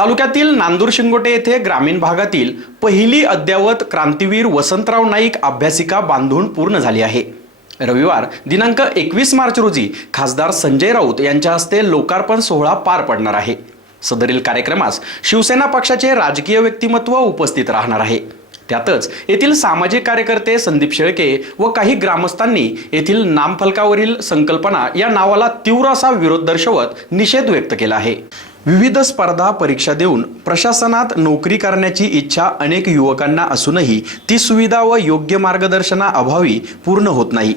तालुक्यातील नांदूर शिंगोटे येथे ग्रामीण भागातील पहिली अद्ययावत क्रांतीवीर वसंतराव नाईक अभ्यासिका बांधून पूर्ण झाली आहे. रविवार दिनांक एकवीस मार्च रोजी खासदार संजय राऊत यांच्या हस्ते लोकार्पण सोहळा पार पडणार आहे. सदरील कार्यक्रमास शिवसेना पक्षाचे राजकीय व्यक्तिमत्व उपस्थित राहणार आहे. त्यातच येथील सामाजिक कार्यकर्ते संदीप शेळके व काही ग्रामस्थांनी येथील नामफलकावरील संकल्पना या नावाला तीव्र असा विरोध दर्शवत निषेध व्यक्त केला आहे. विविध स्पर्धा परीक्षा देऊन प्रशासनात नोकरी करण्याची इच्छा अनेक युवकांना असूनही ती सुविधा व योग्य मार्गदर्शनाअभावी पूर्ण होत नाही.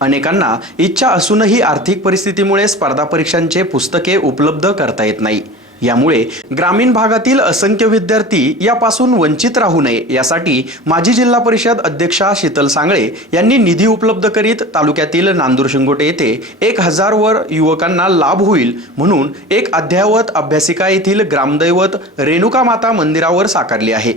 अनेकांना इच्छा असूनही आर्थिक परिस्थितीमुळे स्पर्धा परीक्षांचे पुस्तके उपलब्ध करता येत नाही. यामुळे ग्रामीण भागातील असंख्य विद्यार्थी यापासून वंचित राहू नये यासाठी माजी जिल्हा परिषद अध्यक्षा शीतल सांगळे यांनी निधी उपलब्ध करीत तालुक्यातील नांदूर शिंगोटे येथे एक हजार वर युवकांना लाभ होईल म्हणून एक अद्ययावत अभ्यासिका येथील ग्रामदैवत रेणुका माता मंदिरावर साकारली आहे.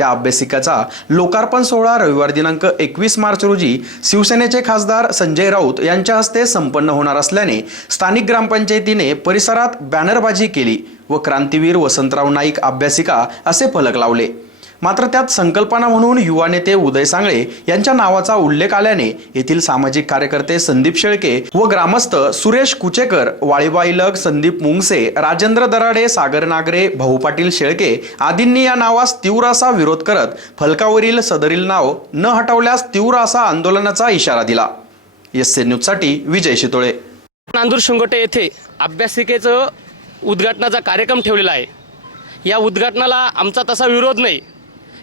त्या अभ्यासिकाचा लोकार्पण सोहळा रविवार दिनांक एकवीस मार्च रोजी शिवसेनेचे खासदार संजय राऊत यांच्या हस्ते संपन्न होणार असल्याने स्थानिक ग्रामपंचायतीने परिसरात बॅनरबाजी केली व क्रांतीवीर वसंतराव नाईक अभ्यासिका असे फलक लावले. मात्र त्यात संकल्पना म्हणून युवा नेते उदय सांगळे यांच्या नावाचा उल्लेख आल्याने येथील सामाजिक कार्यकर्ते संदीप शेळके व ग्रामस्थ सुरेश कुचेकर वाळीबाई लग संदीप मुंगसे राजेंद्र दराडे सागर नागरे भाऊ पाटील शेळके आदींनी या नावास तीव्र असा विरोध करत फलकावरील सदरील नाव न हटवल्यास तीव्र असा आंदोलनाचा इशारा दिला. एस सी न्यूजसाठी विजय शितोळे. नांदूर शिंगोटे येथे अभ्यासिकेचं उद्घाटनाचा कार्यक्रम ठेवलेला आहे. या उद्घाटनाला आमचा तसा विरोध नाही.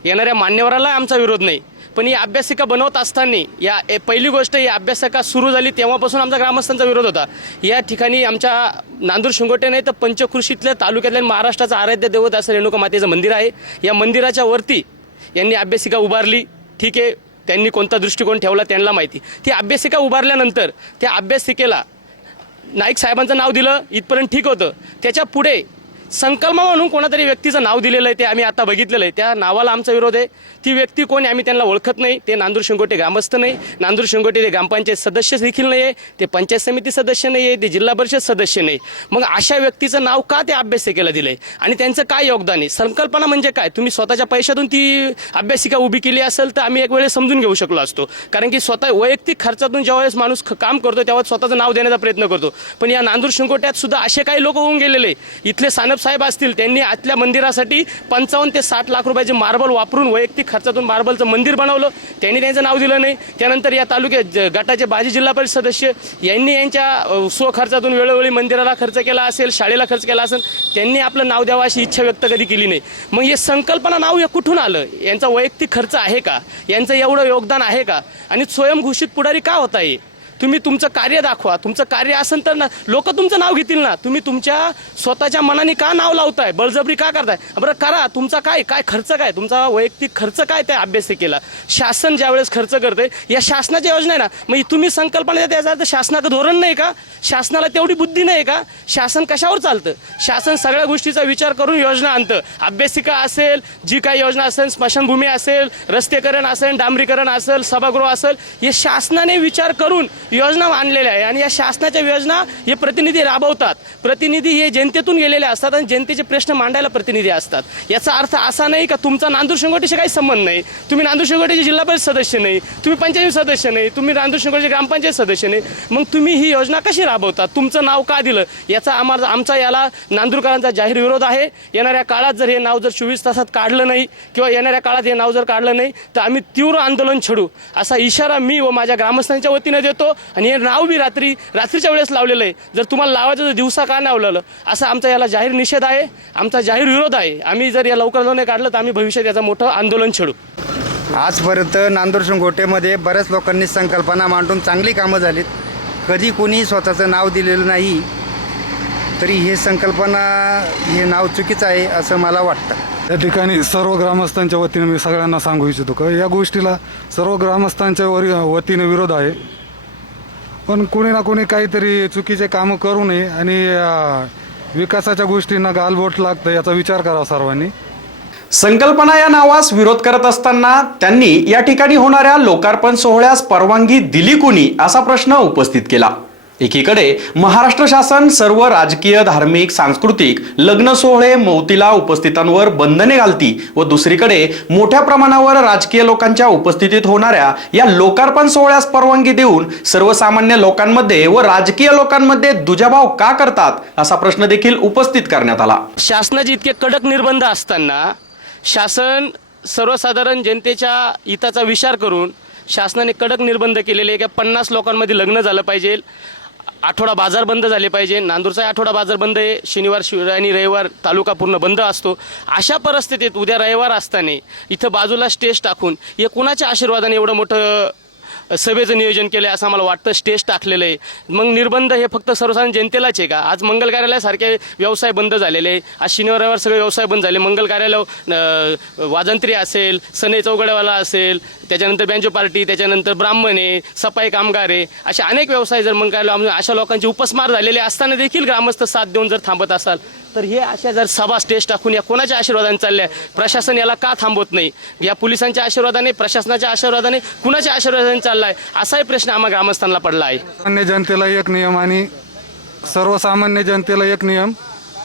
येणाऱ्या मान्यवराला आमचा विरोध नाही. पण ही अभ्यासिका बनवत असताना या ए- पहिली गोष्ट ही अभ्यासिका सुरू झाली तेव्हापासून आमचा ग्रामस्थांचा विरोध होता. या ठिकाणी आमच्या नांदूर शिंगोटे नाही तर पंचकृषीतल्या तालुक्यातल्या महाराष्ट्राचं आराध्य दैवत असं रेणुका मातेचं मंदिर आहे. या मंदिराच्या वरती यांनी अभ्यासिका उभारली. ठीक आहे त्यांनी कोणता दृष्टिकोन ठेवला त्यांना माहिती. ती अभ्यासिका उभारल्यानंतर त्या अभ्यासिकेला नाईक साहेबांचं नाव दिलं इथपर्यंत ठीक होतं. त्याच्या पुढे संकल्प म्हणून कोणातरी व्यक्तीचं नाव दिलेलं आहे ते आम्ही आता बघितलेलं आहे. त्या नावाला आमचा विरोध आहे. ती व्यक्ती कोण आम्ही त्यांना ओळखत नाही. ते नांदूर शिंगोटे ग्रामस्थ नाही. नांदूर शिंगोटे ते ग्रामपंचायत सदस्य देखील नाही आहे ते पंचायत समिती सदस्य नाही आहे ते जिल्हा परिषद सदस्य नाही. मग अशा व्यक्तीचं नाव का त्या अभ्यासिकेला दिलं आहे आणि त्यांचं काय योगदान आहे? संकल्पना म्हणजे काय? तुम्ही स्वतःच्या पैशातून ती अभ्यासिका उभी केली असेल तर आम्ही एक वेळेस समजून घेऊ शकलो असतो. कारण की स्वतः वैयक्तिक खर्चातून ज्यावेळेस माणूस काम करतो तेव्हा स्वतःचं नाव देण्याचा प्रयत्न करतो. पण या नांदूर शिंगोट्यात सुद्धा असे काही लोक होऊन गेलेले. इथले सानप साहेब असतील त्यांनी आतल्या मंदिरासाठी पंचावन्न ते साठ लाख रुपयाचे मार्बल वापरून वैयक्तिक खर्चातून मार्बलचं मंदिर बनवलं. त्यांनी त्यांचं नाव दिलं नाही. त्यानंतर या तालुक्यात गटाचे बाजी जिल्हा परिषद सदस्य यांनी यांच्या स्वखर्चातून वेळोवेळी मंदिराला खर्च केला असेल शाळेला खर्च केला असेल त्यांनी आपलं नाव द्यावं अशी इच्छा व्यक्त कधी केली नाही. मग हे संकल्पना नाव हे कुठून आलं? यांचा वैयक्तिक खर्च आहे का? यांचं एवढं योगदान आहे का? आणि स्वयंघोषित पुढारी का होता आहे तुम्ही तुमचं कार्य दाखवा. तुमचं कार्य असेल तर ना लोक तुमचं नाव घेतील ना. तुम्ही तुमच्या स्वतःच्या मनाने का नाव लावताय? बळजबरी का करताय? बरं करा. तुमचा काय काय खर्च काय? तुमचा वैयक्तिक खर्च काय त्या अभ्यासिकेला शासन ज्यावेळेस खर्च करते या शासनाच्या योजना आहे ना. मग तुम्ही संकल्पना देता याचा अर्थ शासनाचं धोरण नाही का? शासनाला तेवढी बुद्धी नाही का? शासन कशावर चालतं? शासन सगळ्या गोष्टीचा विचार करून योजना आणतं. अभ्यासिका असेल जी काही योजना असेल स्मशानभूमी असेल रस्तेकरण असेल डांबरीकरण असेल सभागृह असेल हे शासनाने विचार करून योजना मांडलेल्या आहे. आणि या शासनाच्या योजना हे प्रतिनिधी राबवतात. प्रतिनिधी हे जनतेतून गेलेले असतात आणि जनतेचे प्रश्न मांडायला प्रतिनिधी असतात. याचा अर्थ असा नाही का तुमचा नांदूर शिंगोटीशी काही संबंध नाही. तुम्ही नांदूर शिंगोटीचे जिल्हा परिषद सदस्य नाही. तुम्ही पंचायत सदस्य नाही. तुम्ही नांदूर शिंगोटीचे ग्रामपंचायत सदस्य नाही. मग तुम्ही ही योजना कशी राबवतात? तुमचं नाव का दिलं? याचा आम्हाला आमचा याला नांदूरकरांचा जाहीर विरोध आहे. येणाऱ्या काळात जर हे नाव जर चोवीस तासात काढलं नाही किंवा येणाऱ्या काळात हे नाव जर काढलं नाही तर आम्ही तीव्र आंदोलन छडू. असा इशारा मी व माझ्या ग्रामस्थांच्या वतीनं देतो. आणि हे नाव बी रात्री रात्रीच्या वेळेस लावलेलं आहे. जर तुम्हाला लावायचं तर दिवसा का नाही लावलेलं? असा आमचा याला जाहीर निषेध आहे आमचा जाहीर विरोध आहे. आम्ही जर या लवकर नाही काढलं तर आम्ही भविष्यात याचं मोठं आंदोलन छेडू. आजपर्यंत नांदूर शिंगोटेमध्ये बऱ्याच लोकांनी संकल्पना मांडून चांगली कामं झालीत. कधी कोणी स्वतःचं नाव दिलेलं नाही तरी हे संकल्पना हे नाव चुकीचं आहे असं मला वाटतं. या ठिकाणी सर्व ग्रामस्थांच्या वतीने मी सगळ्यांना सांगू इच्छितो का? या गोष्टीला सर्व ग्रामस्थांच्या वरी वतीने विरोध आहे. पण कोणी ना कोणी काहीतरी चुकीचे कामं करू नये आणि विकासाच्या गोष्टींना गालबोट लागतं याचा विचार करावा सर्वांनी. संकल्पना या नावास विरोध करत असताना त्यांनी या ठिकाणी होणाऱ्या लोकार्पण सोहळ्यास परवानगी दिली कुणी असा प्रश्न उपस्थित केला. एकीकडे महाराष्ट्र शासन सर्व राजकीय धार्मिक सांस्कृतिक लग्न सोहळे मौतीला उपस्थितांवर बंधने घालती व दुसरीकडे मोठ्या प्रमाणावर राजकीय लोकांच्या उपस्थितीत होणाऱ्या या लोकार्पण सोहळ्यास परवानगी देऊन सर्वसामान्य लोकांमध्ये व राजकीय लोकांमध्ये दुजाभाव का करतात असा प्रश्न देखील उपस्थित करण्यात आला. शासनाचे इतके कडक निर्बंध असताना शासन सर्वसाधारण जनतेच्या हिताचा विचार करून शासनाने कडक निर्बंध केलेले आहे की पन्नास लोकांमध्ये लग्न झालं पाहिजे. आठवडा बाजार बंद झाले पाहिजे. नांदूरचा आठवडा बाजार बंद आहे. शनिवार शिव आणि रविवार तालुका पूर्ण बंद असतो. अशा परिस्थितीत उद्या रविवार असताना इथं बाजूला स्टेज टाकून हे कुणाच्या आशीर्वादाने एवढं मोठं सभेचं नियोजन केलं आहे असं आम्हाला वाटतं. स्टेज टाकलेलं आहे मग निर्बंध हे फक्त सर्वसाधारण जनतेलाच आहे का? आज मंगल कार्यालयासारखे व्यवसाय बंद झालेले आहे. आज शनिवार रविवार सगळे व्यवसाय बंद झाले. मंगल कार्यालय वाजंत्री असेल सनई चौघड्यावाला असेल त्याच्यानंतर बँजो पार्टी त्याच्यानंतर ब्राह्मण आहे सफाई कामगार आहे. असे अनेक व्यवसाय जर मंगल कार्यालय अशा लोकांची उपस्मार झालेले असताना देखील ग्रामस्थ साथ देऊन जर थांबत असाल तर हे अशा जर सभा स्टेज टाकून या कोणाच्या आशीर्वादाने चालल्या? प्रशासन याला का थांबवत नाही? या पोलिसांच्या आशीर्वादाने प्रशासनाच्या आशीर्वादाने कुणाच्या आशीर्वादाने चाललाय? असाही प्रश्न आम्हा ग्रामस्थांना पडला आहे. सामान्य जनतेला एक नियम आणि सर्वसामान्य जनतेला एक नियम.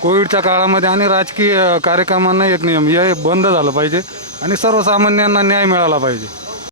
कोविडच्या काळामध्ये आणि राजकीय कार्यक्रमांना एक नियम. हे बंद झालं पाहिजे आणि सर्वसामान्यांना न्याय मिळाला पाहिजे.